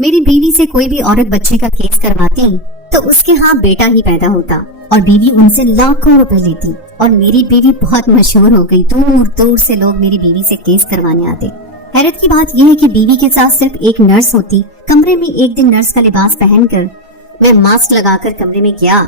मेरी बीवी से कोई भी औरत बच्चे का केस करवाती तो उसके यहाँ बेटा ही पैदा होता और बीवी उनसे लाखों रुपए लेती और मेरी बीवी बहुत मशहूर हो गई। दूर दूर से लोग मेरी बीवी से केस करवाने आते। हैरत की बात यह है कि बीवी के साथ सिर्फ एक नर्स होती। कमरे में एक दिन नर्स का लिबास पहनकर मैं मास्क लगाकर कमरे में गया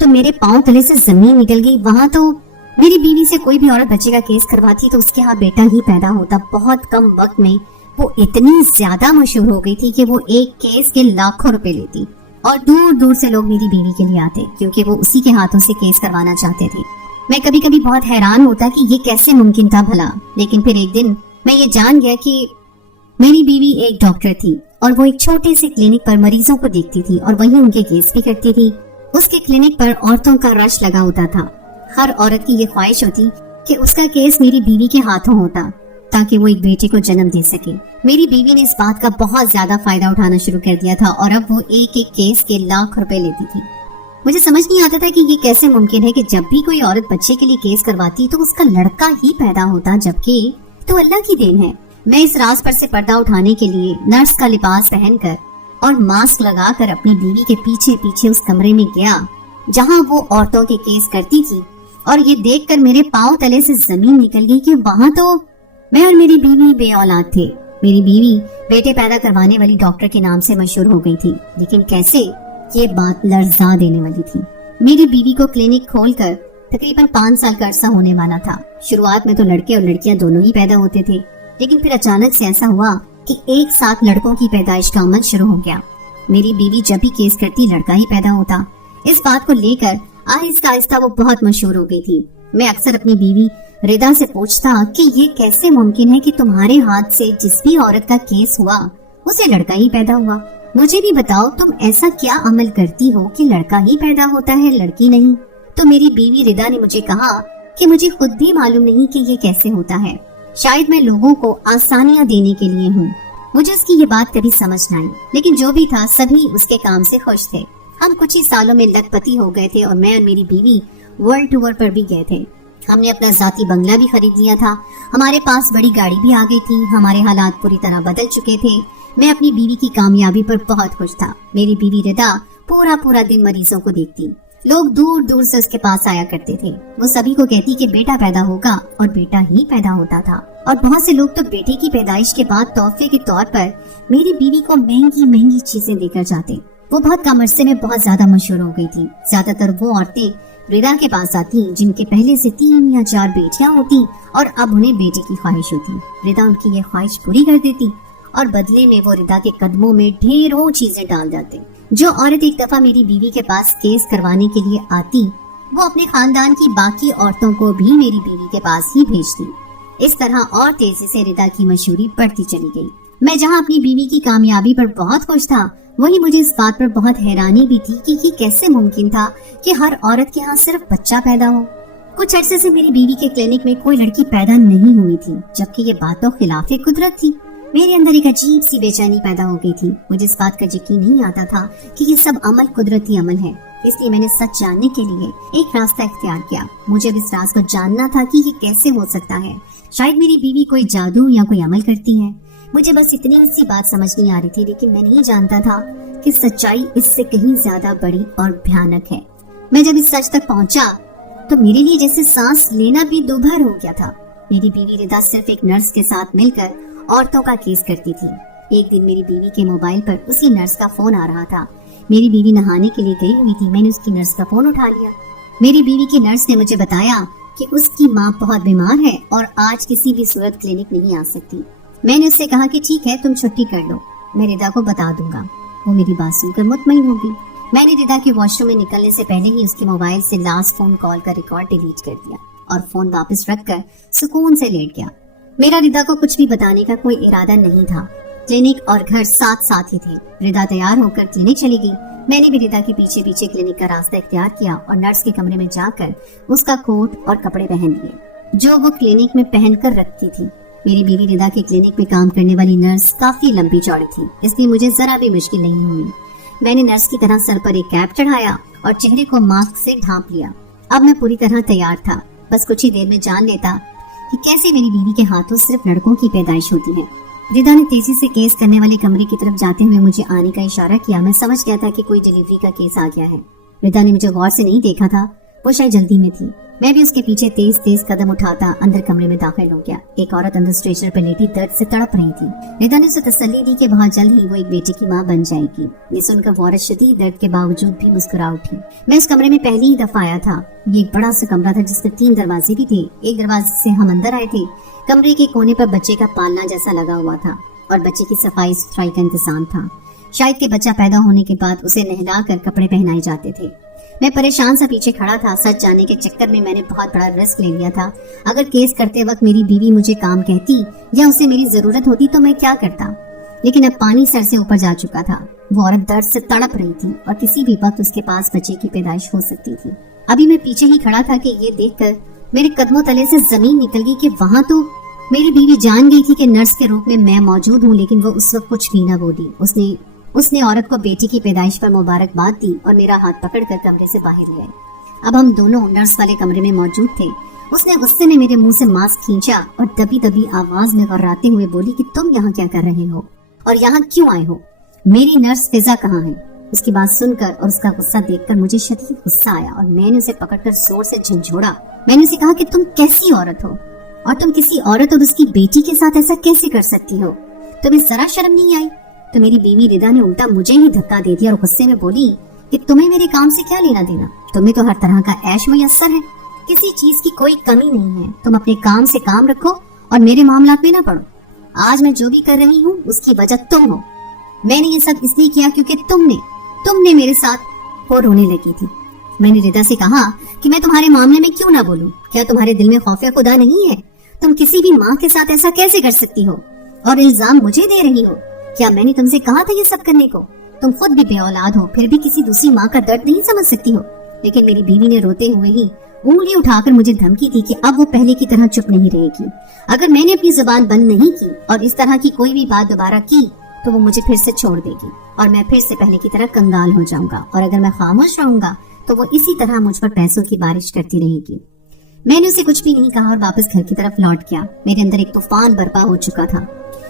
तो मेरे पांव तले से जमीन निकल गई। वहाँ तो मेरी बीवी से कोई भी औरत बच्चे का केस करवाती तो उसके यहाँ बेटा ही पैदा होता। बहुत कम वक्त में वो इतनी ज्यादा मशहूर हो गई थी कि वो एक केस के लाखों रुपए लेती और दूर दूर से लोग मेरी बीवी के लिए आते क्योंकि वो उसी के हाथों से केस करवाना चाहते थे। मैं कभी कभी बहुत हैरान होता कि ये कैसे मुमकिन था भला। लेकिन फिर एक दिन मैं ये जान गया कि मेरी बीवी एक डॉक्टर थी और वो एक छोटे से क्लिनिक पर मरीजों को देखती थी और वहीं उनके केस भी करती थी। उसके क्लिनिक पर औरतों का रश लगा होता था। हर औरत की ये ख्वाहिश होती कि उसका केस मेरी बीवी के हाथों होता ताकि वो एक बेटे को जन्म दे सके। मेरी बीवी ने इस बात का बहुत ज्यादा फायदा उठाना शुरू कर दिया था और अब वो एक एक केस के लाख रुपए लेती थी। मुझे समझ नहीं आता था कि ये कैसे मुमकिन है कि जब भी कोई औरत बच्चे के लिए केस करवाती तो उसका लड़का ही पैदा होता, जबकि तो अल्लाह की देन है। मैं इस राज पर से पर्दा उठाने के लिए नर्स का लिबास पहनकर और मास्क लगाकर अपनी बीवी के पीछे पीछे उस कमरे में गया जहाँ वो औरतों के केस करती थी और ये देखकर मेरे पांव तले से जमीन निकल गई कि वहाँ तो मैं और मेरी बीवी बे औलाद थे। मेरी बीवी बेटे पैदा करवाने वाली डॉक्टर के नाम से मशहूर हो गई थी, लेकिन कैसे, ये बात लर्जा देने वाली थी। मेरी बीवी को क्लिनिक खोलकर तकरीबन 5 साल का अरसा होने वाला था। शुरुआत में तो लड़के और लड़कियां दोनों ही पैदा होते थे, लेकिन फिर अचानक से ऐसा हुआ कि एक साथ लड़कों की पैदाइश का अमल शुरू हो गया। मेरी बीवी जब भी केस करती लड़का ही पैदा होता। इस बात को लेकर आहिस्ता आहिस्ता वो बहुत मशहूर हो गई थी। मैं अक्सर अपनी बीवी रिदा से पूछता कि ये कैसे मुमकिन है कि तुम्हारे हाथ से जिस भी औरत का केस हुआ उसे लड़का ही पैदा हुआ। मुझे भी बताओ, तुम ऐसा क्या अमल करती हो कि लड़का ही पैदा होता है, लड़की नहीं? तो मेरी बीवी रिदा ने मुझे कहा कि मुझे खुद भी मालूम नहीं कि ये कैसे होता है। शायद मैं लोगों को आसानियां देने के लिए हूँ। मुझे उसकी ये बात कभी समझ न आई, लेकिन जो भी था सभी उसके काम से खुश थे। हम कुछ ही सालों में लखपति हो गए थे और मैं और मेरी बीवी वर्ल्ड टूर पर भी गए थे। हमने अपना जाती बंगला भी खरीद लिया था। हमारे पास बड़ी गाड़ी भी आ गई थी। हमारे हालात पूरी तरह बदल चुके थे। मैं अपनी बीवी की कामयाबी पर बहुत खुश था। मेरी बीवी रिदा पूरा दिन मरीजों को देखती। लोग दूर दूर से उसके पास आया करते थे। वो सभी को कहती कि बेटा पैदा होगा और बेटा ही पैदा होता था। और बहुत से लोग तो बेटे की पैदाइश के बाद तोहफे के तौर पर मेरी बीवी को महंगी महंगी चीजें देकर जाते। वो बहुत कम अरसे में बहुत ज्यादा मशहूर हो गई थी। ज्यादातर वो औरतें रिदा के पास आती जिनके पहले से 3 या 4 बेटियां होती और अब उन्हें बेटे की ख्वाहिश होती। रिदा उनकी ये ख्वाहिश पूरी कर देती और बदले में वो रिदा के कदमों में ढेरों चीजें डाल जाते। जो औरत एक दफा मेरी बीवी के पास केस करवाने के लिए आती वो अपने खानदान की बाकी औरतों को भी मेरी बीवी के पास ही भेजती। इस तरह और तेजी से रिदा की मशहूरी बढ़ती चली गई। मैं जहाँ अपनी बीवी की कामयाबी पर बहुत खुश था, वही मुझे इस बात पर बहुत हैरानी भी थी कि ये कैसे मुमकिन था कि हर औरत के यहाँ सिर्फ बच्चा पैदा हो। कुछ अरसे से मेरी बीवी के क्लिनिक में कोई लड़की पैदा नहीं हुई थी, जबकि ये बात तो खिलाफे कुदरत थी। मेरे अंदर एक अजीब सी बेचैनी पैदा हो गई थी। मुझे इस बात का यकीन नहीं आता था कि ये सब अमल कुदरती अमल है। इसलिए मैंने सच जानने के लिए एक रास्ता इख्तियार किया। मुझे इस राज को जानना था कि ये कैसे हो सकता है। शायद मेरी बीवी कोई जादू या कोई अमल करती है। मुझे बस इतनी सी बात समझ नहीं आ रही थी, लेकिन मैं नहीं जानता था कि सच्चाई इससे कहीं ज्यादा बड़ी और भयानक है। मैं जब इस सच तक पहुंचा तो मेरे लिए जैसे सांस लेना भी दुभर हो गया था। मेरी बीवी रिदा सिर्फ एक नर्स के साथ मिलकर औरतों का केस करती थी। एक दिन मेरी बीवी के मोबाइल पर उसी नर्स का फोन आ रहा था। मेरी बीवी नहाने के लिए गई हुई थी। मैंने उसकी नर्स का फोन उठा लिया। मेरी बीवी की नर्स ने मुझे बताया कि उसकी माँ बहुत बीमार है और आज किसी भी सूरत क्लिनिक नहीं आ सकती। मैंने उससे कहा कि ठीक है, तुम छुट्टी कर लो, मैं रिदा को बता दूंगा। वो मेरी बात सुनकर मुतमईन होगी। मैंने रिदा के वॉशरूम में निकलने से पहले ही उसके मोबाइल से लास्ट फोन कॉल का रिकॉर्ड डिलीट कर दिया और फोन वापस रखकर सुकून से लेट गया। मेरा रिदा को कुछ भी बताने का कोई इरादा नहीं था। क्लिनिक और घर साथ साथ ही थे। रिदा तैयार होकर क्लिनिक चली गई। मैंने भी रिदा के पीछे पीछे क्लिनिक का रास्ता इख्तियार किया और नर्स के कमरे में जाकर उसका कोट और कपड़े पहन लिए जो वो क्लिनिक में पहनकर रखती थी। मेरी बीवी रिदा के क्लिनिक में काम करने वाली नर्स काफी लंबी चौड़ी थी, इसलिए मुझे जरा भी मुश्किल नहीं हुई। मैंने नर्स की तरह सर पर एक कैप चढ़ाया और चेहरे को मास्क से ढांप लिया। अब मैं पूरी तरह तैयार था। बस कुछ ही देर में जान लेता कि कैसे मेरी बीवी के हाथों सिर्फ लड़कों की पैदाइश होती है। रिदा ने तेजी से केस करने वाले कमरे की तरफ जाते हुए मुझे आने का इशारा किया। मैं समझ गया था कि कोई डिलीवरी का केस आ गया है। रिदा ने मुझे गौर से नहीं देखा था, वो शायद जल्दी में थी। मैं भी उसके पीछे तेज तेज कदम उठाता अंदर कमरे में दाखिल हो गया। एक औरत अंदर स्ट्रेचर पर लेटी दर्द से तड़प रही थी। रिदा ने उसे तसल्ली दी कि बहुत जल्द ही वो एक बेटे की माँ बन जाएगी। ये सुनकर वो औरत शदीद दर्द के बावजूद भी मुस्कुरा उठी। मैं उस कमरे में पहली ही दफा आया था। ये एक बड़ा सा कमरा था जिसके 3 दरवाजे भी थे। एक दरवाजे से हम अंदर आए थे। कमरे के कोने पर बच्चे का पालना जैसा लगा हुआ था और बच्चे की सफाई सुथराई का इंतजाम था। शायद कि बच्चा पैदा होने के बाद उसे नहला कर कपड़े पहनाए जाते थे। मैं परेशान सा पीछे खड़ा था। सच जानने के चक्कर में मैंने बहुत बड़ा रिस्क ले लिया था। अगर केस करते वक्त मेरी बीवी मुझे काम कहती या उसे मेरी जरूरत होती तो मैं क्या करता, लेकिन अब पानी सर से ऊपर जा चुका था। वो औरत दर्द से तड़प रही थी और किसी भी वक्त उसके पास बच्चे की पैदाइश हो सकती थी। अभी मैं पीछे ही खड़ा था कि ये देखकर मेरे कदमों तले से जमीन निकल गई कि वहां तो मेरी बीवी जान गई थी कि नर्स के रूप में मैं मौजूद हूँ, लेकिन वो उस वक्त कुछ भी न बोली। उसने औरत को बेटी की पैदाइश पर मुबारकबाद दी और मेरा हाथ पकड़कर कमरे से बाहर ले आई। अब हम दोनों नर्स वाले कमरे में मौजूद थे। उसने गुस्से में मेरे मुंह से मास्क खींचा और दबी दबी आवाज में गर्राते हुए बोली कि तुम यहाँ क्या कर रहे हो और यहाँ क्यों आए हो? मेरी नर्स फिजा कहाँ है? उसकी बात सुनकर और उसका गुस्सा देखकर मुझे शदीद गुस्सा आया और मैंने उसे पकड़कर जोर से झंझोड़ा। मैंने उसे कहा कि तुम कैसी औरत हो और तुम किसी औरत और उसकी बेटी के साथ ऐसा कैसे कर सकती हो? तुम्हें जरा शर्म नहीं आई? तो मेरी बीवी रिदा ने उल्टा मुझे ही धक्का दे दिया और गुस्से में बोली कि तुम्हें मेरे काम से क्या लेना देना? तुम्हें तो हर तरह का ऐश मुयस्सर है, किसी चीज की कोई कमी नहीं है। तुम अपने काम से काम रखो और मेरे मामलात में न पड़ो। आज मैं जो भी कर रही हूँ उसकी वजह तुम हो। मैंने ये सब इसलिए किया क्योंकि तुमने मेरे साथ वो रोने लगी थी। मैंने रिदा से कहा कि मैं तुम्हारे मामले में क्यों ना बोलूं? क्या तुम्हारे दिल में खौफ खुदा नहीं है? तुम किसी भी माँ के साथ ऐसा कैसे कर सकती हो और इल्जाम मुझे दे रही हो? क्या मैंने तुमसे कहा था ये सब करने को? तुम खुद भी बेऔलाद हो, फिर भी किसी दूसरी माँ का दर्द नहीं समझ सकती हो। लेकिन मेरी बीवी ने रोते हुए ही उंगली उठाकर मुझे धमकी दी कि अब वो पहले की तरह चुप नहीं रहेगी। अगर मैंने अपनी जुबान बंद नहीं की और इस तरह की कोई भी बात दोबारा की तो वो मुझे फिर से छोड़ देगी और मैं फिर से पहले की तरह कंगाल हो जाऊंगा। और अगर मैं खामोश रहूंगा तो वो इसी तरह मुझ पर पैसों की बारिश करती रहेगी। मैंने उसे कुछ भी नहीं कहा और वापस घर की तरफ लौट गया। मेरे अंदर एक तूफान बर्पा हो चुका था।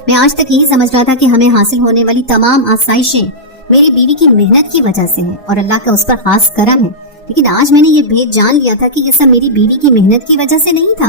मैं आज तक यही समझ रहा था कि हमें हासिल होने वाली तमाम आसाइशें मेरी बीवी की मेहनत की वजह से है और अल्लाह का उस पर खास करम है। लेकिन आज मैंने ये भेद जान लिया था कि ये सब मेरी बीवी की मेहनत की वजह से नहीं था,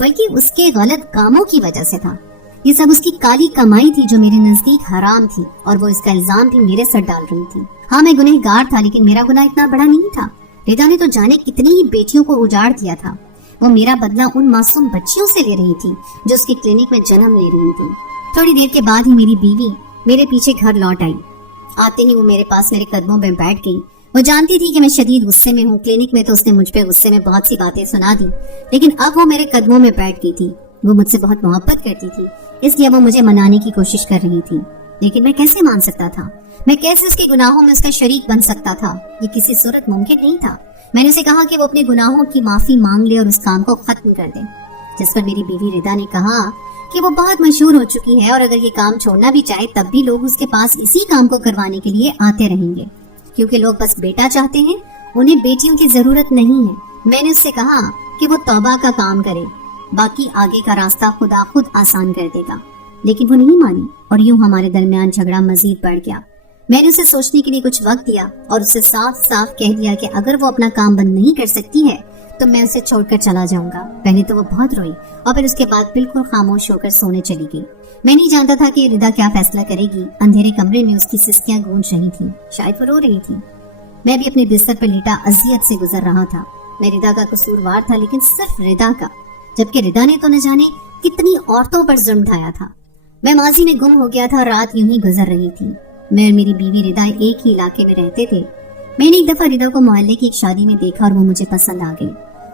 बल्कि उसके गलत कामों की वजह से था। ये सब उसकी काली कमाई थी जो मेरे नजदीक हराम थी और वो इसका इल्जाम भी मेरे सर डाल रही थी। हाँ, मैं गुनहगार था, लेकिन मेरा गुनाह इतना बड़ा नहीं था। रिदा ने तो जाने कितनी ही बेटियों को उजाड़ दिया था। वो मेरा बदला उन मासूम बच्चियों से ले रही थी जो उसके क्लिनिक में जन्म ले रही थी। थोड़ी देर के बाद ही मेरी बीवी मेरे पीछे घर लौट आई। आते ही वो मेरे पास मेरे कदमों में बैठ गई। वो जानती थी कि मैं शदीद गुस्से में हूँ। क्लिनिक में तो उसने मुझ पे गुस्से में बहुत सी बातें सुना दी, लेकिन अब वो मेरे कदमों में बैठ गई थी। वो मुझसे बहुत मोहब्बत करती थी, इसलिए वो मुझे मनाने की कोशिश कर रही थी। लेकिन मैं कैसे मान सकता था? मैं कैसे उसके गुनाहों में उसका शरीक बन सकता था? ये किसी सूरत मुमकिन नहीं था। मैंने उसे कहा कि वो अपने गुनाहों की माफी मांग ले और उस काम को खत्म कर दे। जिस पर मेरी बीवी रिदा ने कहा कि वो बहुत मशहूर हो चुकी है और अगर ये काम छोड़ना भी चाहे तब भी लोग उसके पास इसी काम को करवाने के लिए आते रहेंगे, क्योंकि लोग बस बेटा चाहते हैं, उन्हें बेटियों की जरूरत नहीं है। मैंने उससे कहा कि वो तौबा का काम करे, बाकी आगे का रास्ता खुदा खुद आसान कर देगा। लेकिन वो नहीं मानी और यूं हमारे दरमियान झगड़ा मजीद बढ़ गया। मैंने उसे सोचने के लिए कुछ वक्त दिया और उसे साफ साफ कह दिया कि अगर वो अपना काम बंद नहीं कर सकती है तो मैं उसे छोड़कर चला जाऊंगा। पहले तो वो बहुत रोई और फिर उसके बाद बिल्कुल खामोश होकर सोने चली गई। मैं नहीं जानता था कि रिदा क्या फैसला करेगी। अंधेरे कमरे में उसकी सिसकियां गूंज रही थी, शायद वो रो रही थी। मैं भी अपने बिस्तर पर लेटा अजियत से गुजर रहा था। मैं रिदा का कसूरवार था, लेकिन सिर्फ रिदा का, जबकि रिदा ने तो न जाने कितनी औरतों पर जुल्म ढाया था। मैं माजी में गुम हो गया था, रात यूं ही गुजर रही थी। मैं और मेरी बीवी रिदा एक ही इलाके में रहते थे। मैंने एक दफा रिदा को मोहल्ले की एक शादी में देखा और वो मुझे पसंद आ गई।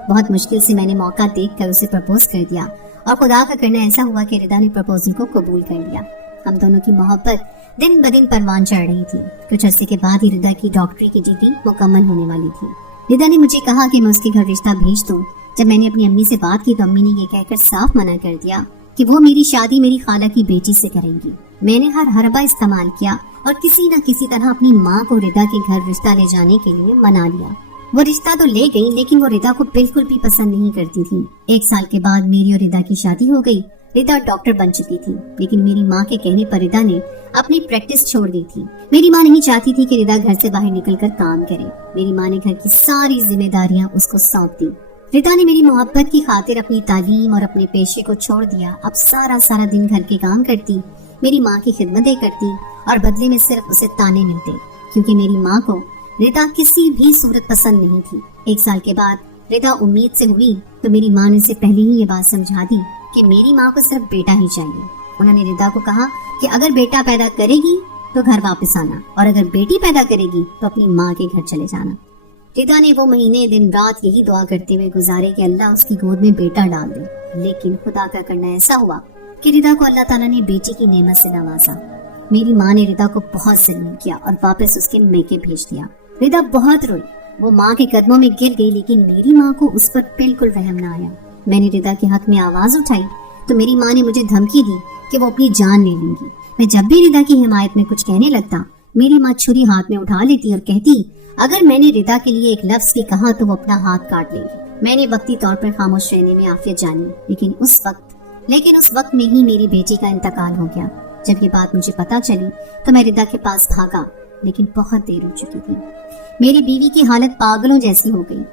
बहुत मुश्किल से मैंने मौका देखकर उसे प्रपोज कर दिया और खुदा का करना ऐसा हुआ कि रिदा ने प्रपोजल को कबूल कर लिया। हम दोनों की मोहब्बत दिन ब दिन परवान चढ़ रही थी। कुछ अरसे के बाद ही रिदा की डॉक्टरी की डिग्री मुकम्मल होने वाली थी। रिदा ने मुझे कहा कि मैं उसके घर रिश्ता भेज दूं। जब मैंने अपनी अम्मी से बात की तो अम्मी ने ये कहकर साफ मना कर दिया कि वो मेरी शादी मेरी खाला की बेटी से करेंगी। मैंने हर हरबा इस्तेमाल किया और किसी न किसी तरह अपनी माँ को रिदा के घर रिश्ता ले जाने के लिए मना लिया। वो रिश्ता तो ले गई, लेकिन वो रिदा को बिल्कुल भी पसंद नहीं करती थी। 1 साल के बाद मेरी और रिदा की शादी हो गई। रिदा डॉक्टर बन चुकी थी, लेकिन मेरी माँ के कहने पर रिदा ने अपनी प्रैक्टिस छोड़ दी थी। मेरी माँ नहीं चाहती थी कि रिदा घर से बाहर निकलकर काम करे। मेरी माँ ने घर की सारी जिम्मेदारियां उसको सौंप दी। रिदा ने मेरी मोहब्बत की खातिर अपनी तालीम और अपने पेशे को छोड़ दिया। अब सारा दिन घर के काम करती, मेरी माँ की खिदमतें करती और बदले में सिर्फ उसे ताने मिलते, क्योंकि मेरी माँ को रिदा किसी भी सूरत पसंद नहीं थी। 1 साल के बाद रिदा उम्मीद से हुई तो मेरी माँ ने उसे पहले ही ये बात समझा दी कि मेरी माँ को सिर्फ बेटा ही चाहिए। उन्होंने रिदा को कहा कि अगर बेटा पैदा करेगी तो घर वापस आना, और अगर बेटी पैदा करेगी तो अपनी माँ के घर चले जाना। रिदा ने वो महीने दिन रात यही दुआ करते हुए गुजारे कि अल्लाह उसकी गोद में बेटा डाल दे, लेकिन खुदा का करना ऐसा हुआ कि रिदा को अल्लाह ताला ने बेटी की नेमत से नवाजा। मेरी माँ ने रिदा को बहुत जलील किया और वापस उसके मैके भेज दिया। रिदा बहुत रोई, वो माँ के कदमों में गिर गई, लेकिन मेरी माँ को उस पर बिल्कुल रहम न आया। मैंने रिदा के हक में आवाज उठाई तो मेरी माँ ने मुझे धमकी दी कि वो अपनी जान ले लेंगी। मैं जब भी रिदा की हिमायत में कुछ कहने लगता, मेरी माँ छुरी हाथ में उठा लेती और कहती, अगर मैंने रिदा के लिए एक लफ्ज भी कहा तो वो अपना हाथ काट लेगी। मैंने वक्ती तौर पर खामोश रहने में आफियत जानी, लेकिन उस वक्त में ही मेरी बेटी का इंतकाल हो गया। जब ये बात मुझे पता चली तो मैं रिदा के पास भागा, लेकिन बहुत देर हो चुकी थी। मेरी बीवी की हालत पागलों जैसी हो गई।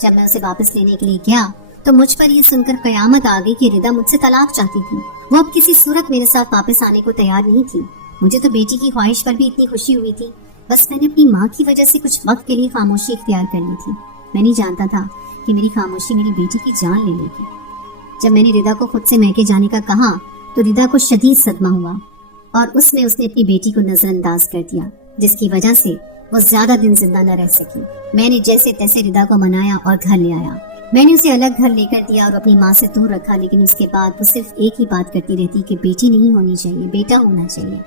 जब मैं उसे वापस लेने के लिए गया तो मुझ पर यह सुनकर कयामत आ गई कि रिदा मुझसे तलाक चाहती थी। वो अब किसी सूरत मेरे साथ वापस आने को तैयार नहीं थी। मुझे तो बेटी की ख्वाहिश पर भी इतनी खुशी हुई थी, बस मैंने अपनी माँ की वजह से कुछ वक्त के लिए खामोशी इख्तियार कर ली थी। मैं नहीं जानता था कि मेरी खामोशी मेरी बेटी की जान ले लेगी। जब मैंने रिदा को खुद से मैके जाने का कहा तो रिदा को शदीद सदमा हुआ और उसने अपनी बेटी को नजरअंदाज कर दिया, जिसकी वजह से वो ज्यादा दिन जिंदा न रह सकी। मैंने जैसे तैसे रिदा को मनाया और घर ले आया। मैंने उसे अलग घर लेकर दिया और अपनी माँ से दूर रखा, लेकिन उसके बाद वो सिर्फ एक ही बात करती रहती कि बेटी नहीं होनी चाहिए, बेटा होना चाहिए।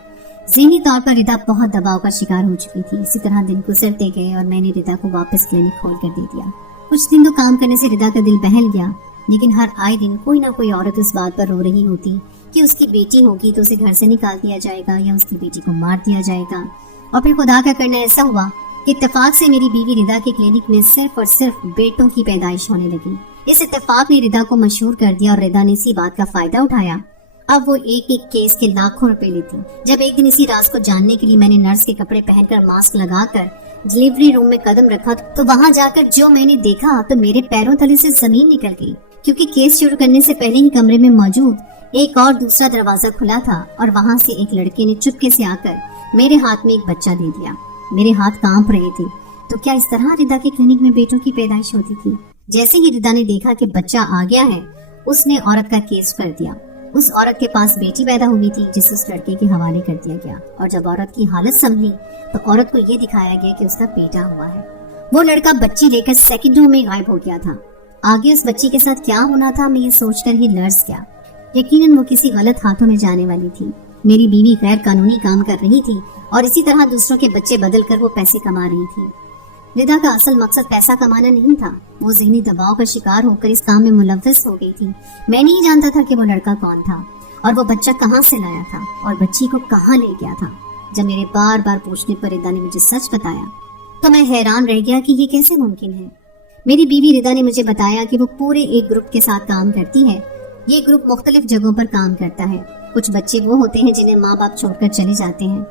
ज़हनी तौर पर रिदा बहुत दबाव का शिकार हो चुकी थी। इसी तरह दिन गुजरते गए और मैंने रिदा को वापस क्लिनिक खोल कर दे दिया। कुछ दिन तो काम करने से रिदा का दिल बहल गया, लेकिन हर आए दिन कोई ना कोई औरत इस बात पर रो रही होती कि उसकी बेटी होगी तो उसे घर से निकाल दिया जाएगा या उसकी बेटी को मार दिया जाएगा। और फिर खुदा का करना ऐसा हुआ कि इत्तेफाक से मेरी बीवी रिदा के क्लिनिक में सिर्फ और सिर्फ बेटों की पैदाइश होने लगी। इस इत्तेफाक ने रिदा को मशहूर कर दिया और रिदा ने इसी बात का फायदा उठाया। अब वो एक एक केस के लाखों रुपए लेती। जब एक दिन इसी राज को जानने के लिए मैंने नर्स के कपड़े पहनकर मास्क लगाकर डिलीवरी रूम में कदम रखा तो वहाँ जाकर जो मैंने देखा तो मेरे पैरों तले से जमीन निकल गई, क्योंकि केस शुरू करने से पहले ही कमरे में मौजूद एक और दूसरा दरवाजा खुला था और वहाँ से एक लड़के ने चुपके से आकर मेरे हाथ में एक बच्चा दे दिया। मेरे हाथ कांप रहे थे। तो क्या इस तरह रिदा के क्लिनिक में बेटों की पैदाइश होती थी? जैसे ही रिदा ने देखा कि बच्चा आ गया है, उसने औरत का केस कर दिया। उस औरत के पास बेटी पैदा हुई थी जिसे उस लड़के के हवाले कर दिया गया, और जब औरत की हालत संभली तो औरत को ये दिखाया गया कि उसका बेटा हुआ है। वो लड़का बच्ची लेकर सेकंडों में गायब हो गया था। आगे उस बच्ची के साथ क्या होना था, मैं ये सोचकर ही लर्ज गया। यकीनन वो किसी गलत हाथों में जाने वाली थी। मेरी बीवी गैर कानूनी काम कर रही थी और इसी तरह दूसरों के बच्चे बदल कर वो पैसे कमा रही थी। रिदा का असल मकसद पैसा कमाना नहीं था। वो ज़हनी दबाव का शिकार होकर इस काम में मुलव्वस हो गई थी। मैं नहीं जानता था कि वो लड़का कौन था और वो बच्चा कहाँ से लाया था और बच्ची को कहाँ ले गया था। जब मेरे बार बार पूछने पर रिदा ने मुझे सच बताया तो मैं हैरान रह गया कि ये कैसे मुमकिन है। मेरी बीवी रिदा ने मुझे बताया कि वो पूरे एक ग्रुप के साथ काम करती है। ये ग्रुप मुख्तलिफ जगहों पर काम करता है। कुछ बच्चे वो होते हैं जिन्हें माँ बाप छोड़कर चले जाते हैं,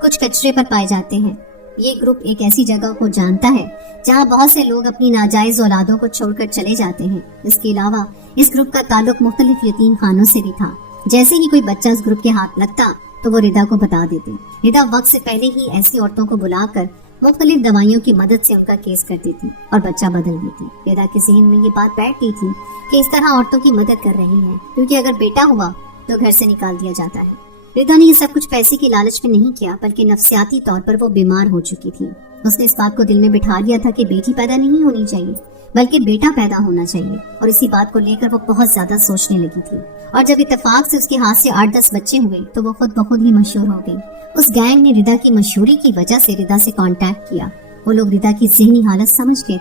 कुछ कचरे पर पाए जाते हैं। ये ग्रुप एक ऐसी जगह को जानता है जहाँ बहुत से लोग अपनी नाजायज औलादों को छोड़कर चले जाते हैं। इसके अलावा इस ग्रुप का ताल्लुक मुख्तलिफ यतीम खानों से भी था। जैसे ही कोई बच्चा इस ग्रुप के हाथ लगता तो वो रिदा को बता देते। रिदा वक्त से पहले ही ऐसी औरतों को बुलाकर मुख्तलिफ दवाइयों की मदद से उनका केस कर देती और बच्चा बदल देती। रिदा के ज़हन में ये बात बैठ गई थी कि इस तरह औरतों की मदद कर रही है, क्योंकि अगर बेटा हुआ तो घर से निकाल दिया जाता है। रिदा ने ये सब कुछ पैसे की लालच में नहीं किया, बल्कि नफ्सियाती तौर पर वो बीमार हो चुकी थी। उसने इस बात को दिल में बिठा लिया था कि बेटी पैदा नहीं होनी चाहिए बल्कि बेटा पैदा होना चाहिए, और इसी बात को लेकर वो बहुत ज्यादा सोचने लगी थी। और जब इत्तेफाक से उसके हाथ से 8-10 बच्चे हुए तो वो खुद ब खुद ही मशहूर हो गई। उस गैंग ने रिदा की मशहूरी की वजह से रिदा से कांटेक्ट किया। वो लोग रिदा की ज़हनी हालत समझ गए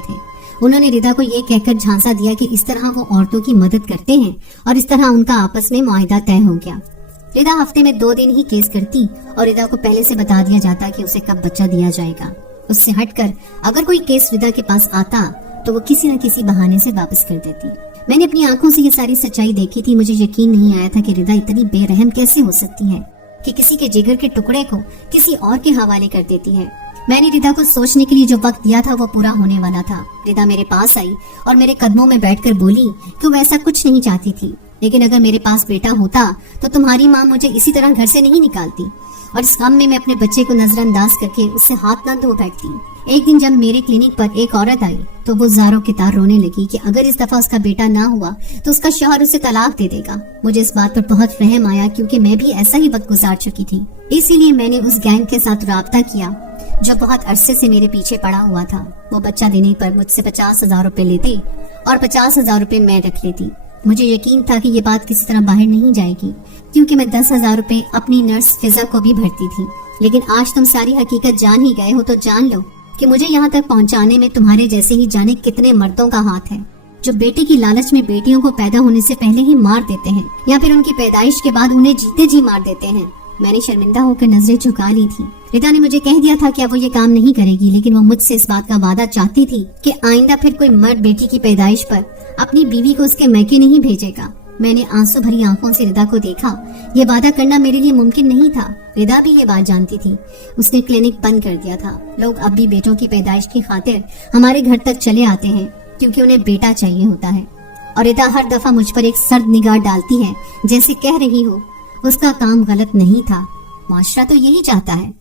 थे। उन्होंने रिदा को ये कहकर झांसा दिया कि इस तरह वो औरतों की मदद करते हैं, और इस तरह उनका आपस में मुआहिदा तय हो गया। रिदा हफ्ते में 2 दिन ही केस करती और रिदा को पहले से बता दिया जाता कि उसे कब बच्चा दिया जाएगा। उससे हटकर अगर कोई केस रिदा के पास आता तो वो किसी न किसी बहाने से वापस कर देती। मैंने अपनी आंखों से ये सारी सच्चाई देखी थी। मुझे यकीन नहीं आया था कि रिदा इतनी बेरहम कैसे हो सकती है कि किसी के जिगर के टुकड़े को किसी और के हवाले कर देती है। मैंने रिदा को सोचने के लिए जो वक्त दिया था वो पूरा होने वाला था। रिदा मेरे पास आई और मेरे कदमों में बैठकर बोली कि वो ऐसा कुछ नहीं चाहती थी, लेकिन अगर मेरे पास बेटा होता तो तुम्हारी माँ मुझे इसी तरह घर से नहीं निकालती, और इस काम में मैं अपने बच्चे को नजरअंदाज करके उससे हाथ न धो बैठती। एक दिन जब मेरे क्लिनिक पर एक औरत आई तो वो ज़ारों की तार रोने लगी कि अगर इस दफा उसका बेटा ना हुआ तो उसका शौहर उसे तलाक दे देगा। मुझे इस बात पर बहुत रहम आया क्योंकि मैं भी ऐसा ही वक्त गुजार चुकी थी। इसीलिए मैंने उस गैंग के साथ राब्ता किया जो बहुत अरसे से मेरे पीछे पड़ा हुआ था। वो बच्चा देने पर मुझसे 50,000 रुपए लेते और 50,000 रुपए मैं रख लेती। मुझे यकीन था कि ये बात किसी तरह बाहर नहीं जाएगी क्योंकि मैं 10,000 रुपए अपनी नर्स फिजा को भी भरती थी। लेकिन आज तुम सारी हकीकत जान ही गए हो तो जान लो कि मुझे यहाँ तक पहुँचाने में तुम्हारे जैसे ही जाने कितने मर्दों का हाथ है, जो बेटे की लालच में बेटियों को पैदा होने से पहले ही मार देते हैं या फिर उनकी पैदाइश के बाद उन्हें जीते जी मार देते हैं। मैंने शर्मिंदा होकर नजरें झुका ली थी। रिदा ने मुझे कह दिया था कि अब वो ये काम नहीं करेगी, लेकिन वो मुझसे इस बात का वादा चाहती थी कि आइंदा फिर कोई मर्द बेटी की पैदाइश पर अपनी बीवी को उसके मैके नहीं भेजेगा। मैंने आंसू भरी आंखों से रिदा को देखा। ये वादा करना मेरे लिए मुमकिन नहीं था। रिदा भी ये बात जानती थी। उसने क्लिनिक बंद कर दिया था। लोग अब भी बेटों की पैदाइश की खातिर हमारे घर तक चले आते हैं क्योंकि उन्हें बेटा चाहिए होता है, और रिदा हर दफा मुझ पर एक सर्द निगाह डालती है, जैसे कह रही हो उसका काम गलत नहीं था, माशरा तो यही चाहता है।